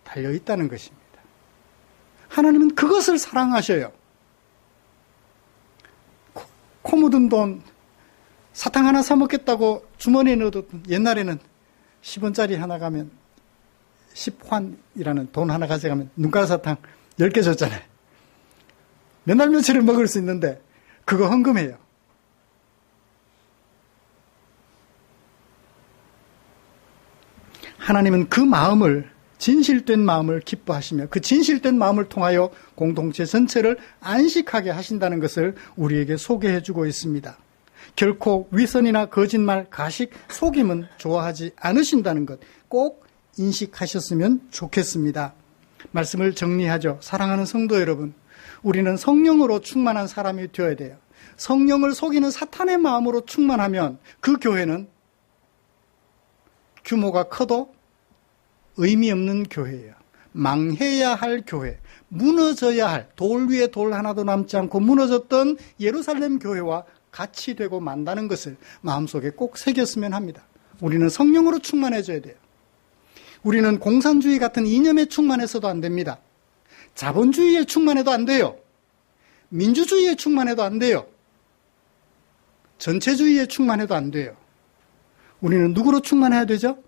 달려있다는 것입니다. 하나님은 그것을 사랑하셔요. 코 묻은 돈 사탕 하나 사 먹겠다고 주머니에 넣어뒀던, 옛날에는 10원짜리 하나 가면 10환이라는 돈 하나 가져가면 눈가루 사탕 10개 줬잖아요. 몇 날 며칠을 먹을 수 있는데 그거 헌금해요. 하나님은 그 마음을, 진실된 마음을 기뻐하시며 그 진실된 마음을 통하여 공동체 전체를 안식하게 하신다는 것을 우리에게 소개해주고 있습니다. 결코 위선이나 거짓말, 가식, 속임은 좋아하지 않으신다는 것 꼭 인식하셨으면 좋겠습니다. 말씀을 정리하죠. 사랑하는 성도 여러분, 우리는 성령으로 충만한 사람이 되어야 돼요. 성령을 속이는 사탄의 마음으로 충만하면 그 교회는 규모가 커도 의미 없는 교회예요. 망해야 할 교회, 무너져야 할, 돌 위에 돌 하나도 남지 않고 무너졌던 예루살렘 교회와 같이 되고 만다는 것을 마음속에 꼭 새겼으면 합니다. 우리는 성령으로 충만해져야 돼요. 우리는 공산주의 같은 이념에 충만해서도 안 됩니다. 자본주의에 충만해도 안 돼요. 민주주의에 충만해도 안 돼요. 전체주의에 충만해도 안 돼요. 우리는 누구로 충만해야 되죠?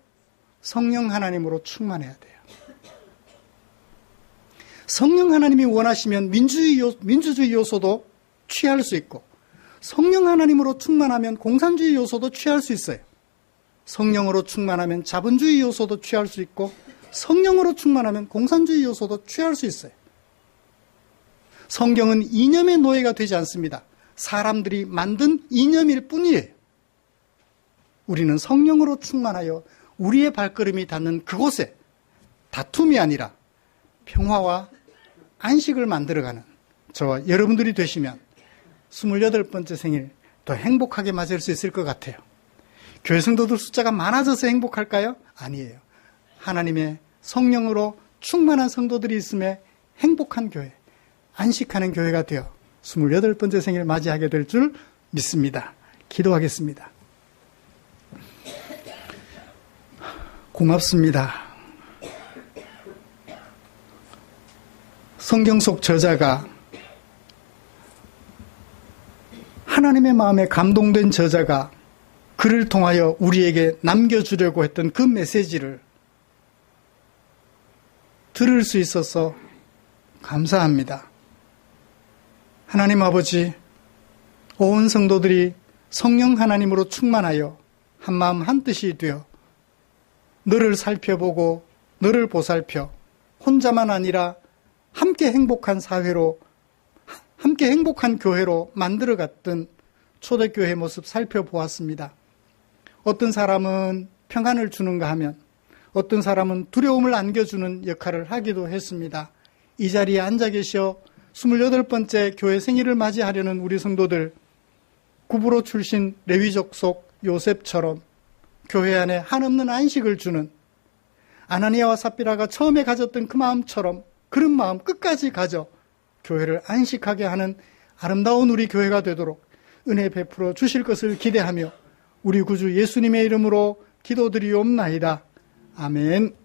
성령 하나님으로 충만해야 돼요. 성령 하나님이 원하시면 민주주의 요소도 취할 수 있고, 성령 하나님으로 충만하면 공산주의 요소도 취할 수 있어요. 성령으로 충만하면 자본주의 요소도 취할 수 있고, 성령으로 충만하면 공산주의 요소도 취할 수 있어요. 성경은 이념의 노예가 되지 않습니다. 사람들이 만든 이념일 뿐이에요. 우리는 성령으로 충만하여 우리의 발걸음이 닿는 그곳에 다툼이 아니라 평화와 안식을 만들어가는 저와 여러분들이 되시면 28번째 생일 더 행복하게 맞을 수 있을 것 같아요. 교회 성도들 숫자가 많아져서 행복할까요? 아니에요. 하나님의 성령으로 충만한 성도들이 있음에 행복한 교회, 안식하는 교회가 되어 28번째 생일 맞이하게 될 줄 믿습니다. 기도하겠습니다. 고맙습니다. 성경 속 저자가, 하나님의 마음에 감동된 저자가 그를 통하여 우리에게 남겨주려고 했던 그 메시지를 들을 수 있어서 감사합니다. 하나님 아버지, 온 성도들이 성령 하나님으로 충만하여 한마음 한뜻이 되어 너를 살펴보고 너를 보살펴 혼자만 아니라 함께 행복한 사회로, 함께 행복한 교회로 만들어갔던 초대교회 모습 살펴보았습니다. 어떤 사람은 평안을 주는가 하면 어떤 사람은 두려움을 안겨주는 역할을 하기도 했습니다. 이 자리에 앉아 계셔 28번째 교회 생일을 맞이하려는 우리 성도들, 구브로 출신 레위족 속 요셉처럼 교회 안에 한없는 안식을 주는, 아나니아와 삽비라가 처음에 가졌던 그 마음처럼 그런 마음 끝까지 가져 교회를 안식하게 하는 아름다운 우리 교회가 되도록 은혜 베풀어 주실 것을 기대하며 우리 구주 예수님의 이름으로 기도드리옵나이다. 아멘.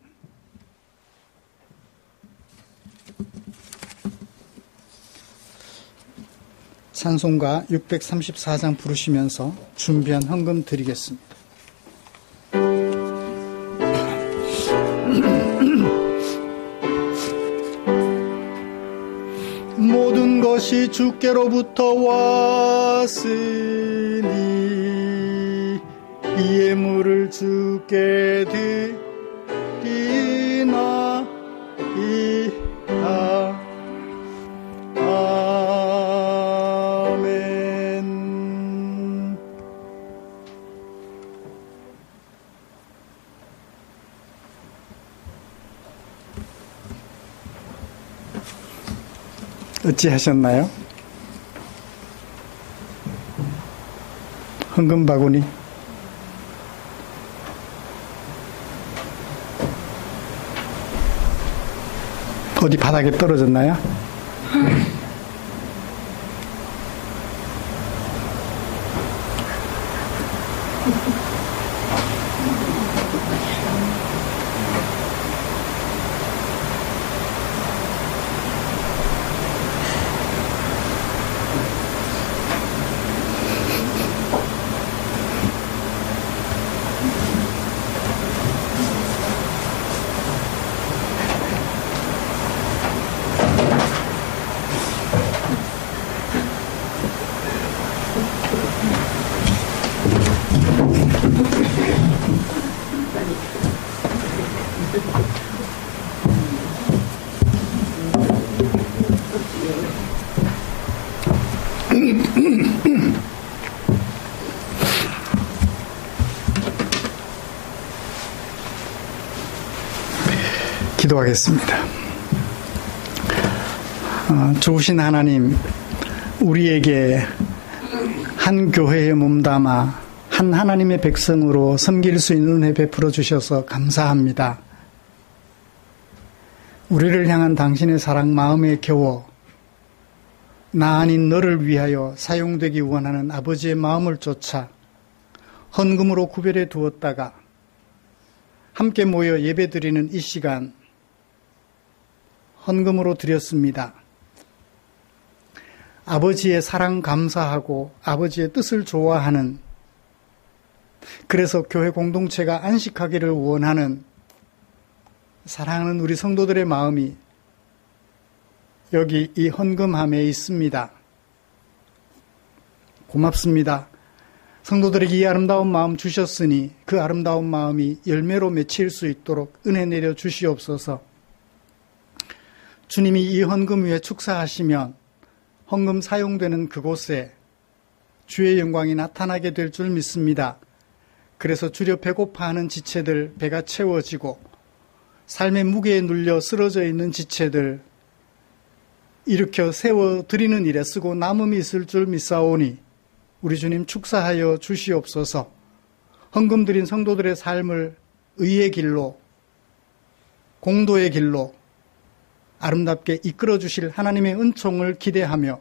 찬송가 634장 부르시면서 준비한 헌금 드리겠습니다. 모든 것이 주께로부터 왔으니 이 예물을 주께 드리나이다. 아멘. 어찌하셨나요? 헌금 바구니. 어디 바닥에 떨어졌나요? 기도하겠습니다. 좋으신 하나님, 우리에게 한 교회에 몸담아 한 하나님의 백성으로 섬길 수 있는 은혜 베풀어 주셔서 감사합니다. 우리를 향한 당신의 사랑 마음에 겨워 나 아닌 너를 위하여 사용되기 원하는 아버지의 마음을 쫓아 헌금으로 구별해 두었다가 함께 모여 예배드리는 이 시간 헌금으로 드렸습니다. 아버지의 사랑 감사하고 아버지의 뜻을 좋아하는, 그래서 교회 공동체가 안식하기를 원하는 사랑하는 우리 성도들의 마음이 여기 이 헌금함에 있습니다. 고맙습니다. 성도들에게 이 아름다운 마음 주셨으니 그 아름다운 마음이 열매로 맺힐 수 있도록 은혜 내려 주시옵소서. 주님이 이 헌금 위에 축사하시면 헌금 사용되는 그곳에 주의 영광이 나타나게 될 줄 믿습니다. 그래서 주려 배고파하는 지체들 배가 채워지고 삶의 무게에 눌려 쓰러져 있는 지체들 일으켜 세워드리는 일에 쓰고 남음이 있을 줄 믿사오니 우리 주님 축사하여 주시옵소서. 헌금 드린 성도들의 삶을 의의 길로, 공도의 길로 아름답게 이끌어 주실 하나님의 은총을 기대하며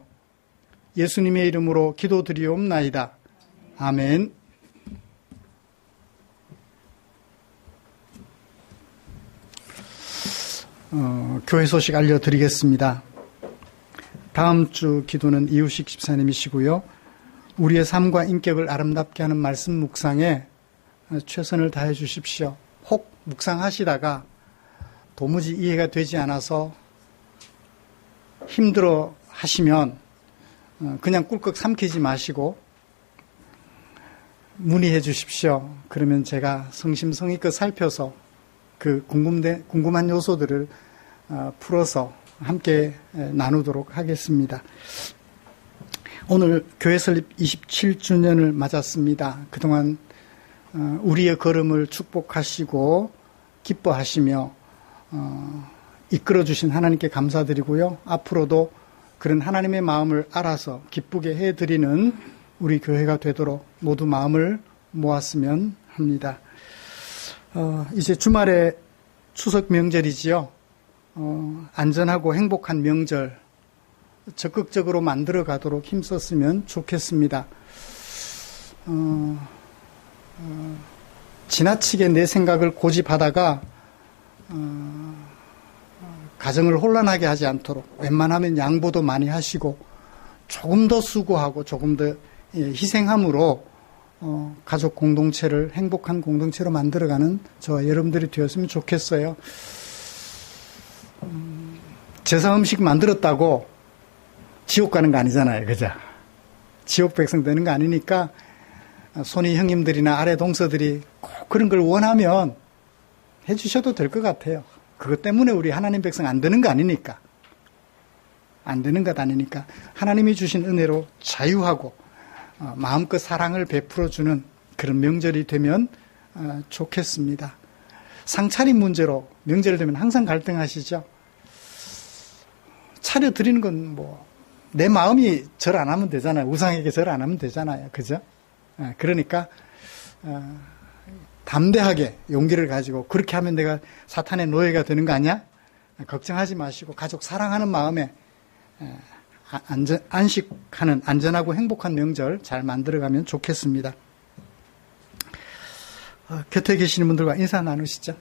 예수님의 이름으로 기도드리옵나이다. 아멘. 교회 소식 알려드리겠습니다. 다음 주 기도는 이우식 집사님이시고요. 우리의 삶과 인격을 아름답게 하는 말씀 묵상에 최선을 다해 주십시오. 혹 묵상하시다가 도무지 이해가 되지 않아서 힘들어 하시면 그냥 꿀꺽 삼키지 마시고 문의해 주십시오. 그러면 제가 성심성의껏 살펴서 그 궁금한 요소들을 풀어서 함께 나누도록 하겠습니다. 오늘 교회 설립 27주년을 맞았습니다. 그동안 우리의 걸음을 축복하시고 기뻐하시며 이끌어주신 하나님께 감사드리고요. 앞으로도 그런 하나님의 마음을 알아서 기쁘게 해드리는 우리 교회가 되도록 모두 마음을 모았으면 합니다. 이제 주말에 추석 명절이지요. 안전하고 행복한 명절 적극적으로 만들어 가도록 힘썼으면 좋겠습니다. 지나치게 내 생각을 고집하다가 가정을 혼란하게 하지 않도록 웬만하면 양보도 많이 하시고 조금 더 수고하고 조금 더 희생함으로 가족 공동체를 행복한 공동체로 만들어가는 저와 여러분들이 되었으면 좋겠어요. 제사 음식 만들었다고 지옥 가는 거 아니잖아요. 그죠? 지옥 백성 되는 거 아니니까 손이 형님들이나 아래 동서들이 꼭 그런 걸 원하면 해주셔도 될 것 같아요. 그것 때문에 우리 하나님 백성 안 되는 거 아니니까. 안 되는 것 아니니까 하나님이 주신 은혜로 자유하고 마음껏 사랑을 베풀어주는 그런 명절이 되면 좋겠습니다. 상차림 문제로 명절 되면 항상 갈등하시죠. 차려드리는 건 뭐, 내 마음이 절 안 하면 되잖아요. 우상에게 절 안 하면 되잖아요. 그죠? 그러니까, 담대하게 용기를 가지고 그렇게 하면 내가 사탄의 노예가 되는 거 아니야? 걱정하지 마시고 가족 사랑하는 마음에 안식하는 안전하고 행복한 명절 잘 만들어가면 좋겠습니다. 곁에 계시는 분들과 인사 나누시죠.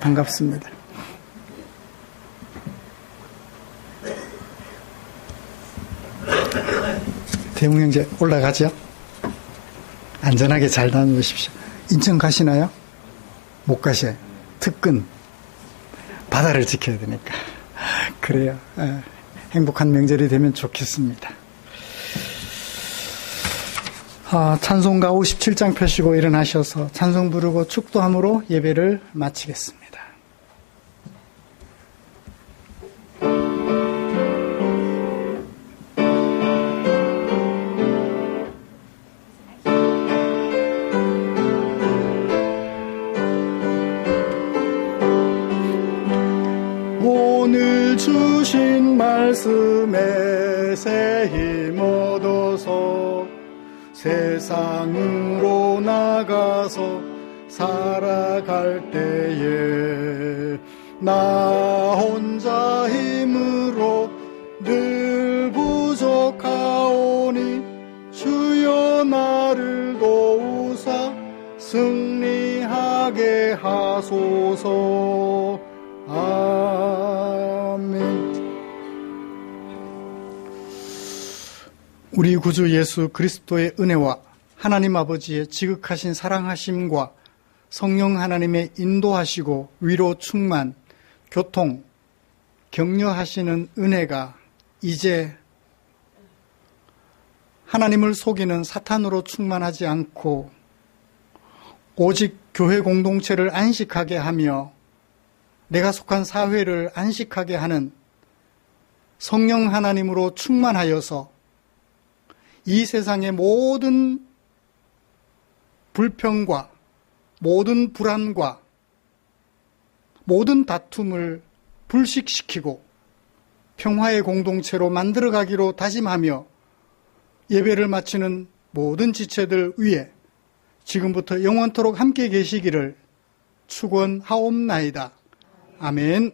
반갑습니다. 대웅 형제 올라가죠? 안전하게 잘 다녀오십시오. 인천 가시나요? 못 가셔요. 특근. 바다를 지켜야 되니까. 그래요. 행복한 명절이 되면 좋겠습니다. 찬송가 57장 펴시고 일어나셔서 찬송 부르고 축도함으로 예배를 마치겠습니다. 오늘 주신 말씀에 새 힘 얻어서 세상으로 나가서 살아갈 때에 나 혼자 힘으로 늘 부족하오니 주여 나를 도우사 승리하게 하소서. 아멘. 우리 구주 예수 그리스도의 은혜와 하나님 아버지의 지극하신 사랑하심과 성령 하나님의 인도하시고 위로 충만, 교통, 격려하시는 은혜가 이제 하나님을 속이는 사탄으로 충만하지 않고 오직 교회 공동체를 안식하게 하며 내가 속한 사회를 안식하게 하는 성령 하나님으로 충만하여서 이 세상의 모든 불평과 모든 불안과 모든 다툼을 불식시키고 평화의 공동체로 만들어가기로 다짐하며 예배를 마치는 모든 지체들 위해 지금부터 영원토록 함께 계시기를 축원하옵나이다. 아멘.